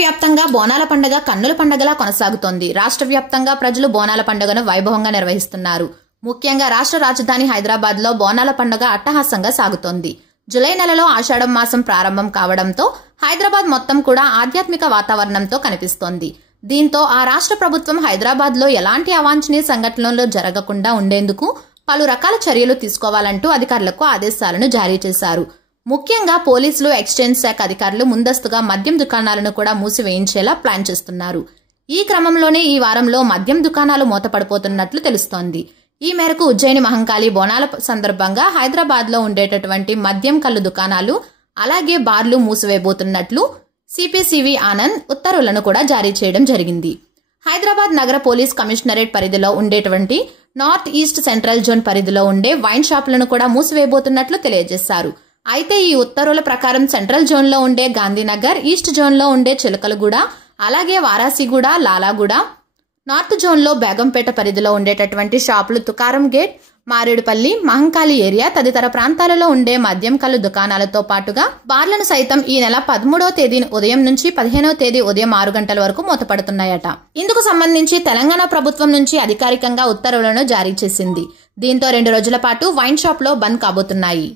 వ్యాప్తంగా బోనాల పండుగ కన్నుల పండుగలా కొనసాగుతోంది. రాష్ట్ర వ్యాప్తంగా ప్రజలు బోనాల పండుగను వైభవంగా నిర్వహిస్తున్నారు. ముఖ్యంగా రాష్ట్ర రాజధాని హైదరాబాద్ లో బోనాల పండుగ అట్టహాసంగా సాగుతోంది. జూలై నెలలో ఆషాఢం మాసం ప్రారంభం కావడంతో హైదరాబాద్ మొత్తం కూడా ఆధ్యాత్మిక వాతావరణంతో కనిపిస్తోంది. దీంతో ఆ రాష్ట్ర ప్రభుత్వం హైదరాబాద్ లో ఎలాంటి అవాంఛనీయ సంఘటనలు జరగకుండా ఉండేందుకు పలు రకాల చర్యలు తీసుకోవాలంటూ అధికారులకు ఆదేశాలను జారీ చేశారు. ముఖ్యంగా పోలీసులు, ఎక్స్చేంజ్ శాఖ అధికారులు ముందస్తుగా మద్యం దుకాణాలను కూడా మూసివేయించేలా ప్లాన్ చేస్తున్నారు. ఈ క్రమంలోనే ఈ వారంలో మద్యం దుకాణాలు మూతపడిపోతున్నట్లు తెలుస్తోంది. ఈ మేరకు ఉజ్జయిని మహంకాళి బోనాల సందర్భంగా హైదరాబాద్ లో ఉండేటటువంటి మద్యం కల్లు దుకాణాలు అలాగే బార్లు మూసివేయబోతున్నట్లు సిపి ఆనంద్ ఉత్తర్వులను కూడా జారీ చేయడం జరిగింది. హైదరాబాద్ నగర పోలీస్ కమిషనరేట్ పరిధిలో ఉండేటువంటి నార్త్ ఈస్ట్ సెంట్రల్ జోన్ పరిధిలో ఉండే వైన్ షాపులను కూడా మూసివేయబోతున్నట్లు తెలియజేశారు. అయితే ఈ ఉత్తర్వుల ప్రకారం సెంట్రల్ జోన్ లో ఉండే గాంధీనగర్, ఈస్ట్ జోన్ లో ఉండే చిలకలగూడ, అలాగే వారాసిగూడ, లాలాగూడ, నార్త్ జోన్ లో బేగంపేట పరిధిలో ఉండేటటువంటి షాపులు, తుకారం గేట్, మారేడుపల్లి, మహంకాళి ఏరియా తదితర ప్రాంతాలలో ఉండే మద్యం కల్లు దుకాణాలతో పాటుగా బార్లను సైతం ఈ నెల 13వ తేదీ ఉదయం నుంచి 15వ తేదీ ఉదయం 6 గంటల వరకు మూతపడుతున్నాయట. ఇందుకు సంబంధించి తెలంగాణ ప్రభుత్వం నుంచి అధికారికంగా ఉత్తర్వులను జారీ చేసింది. దీంతో 2 రోజుల పాటు వైన్ షాప్ లో బంద్ కాబోతున్నాయి.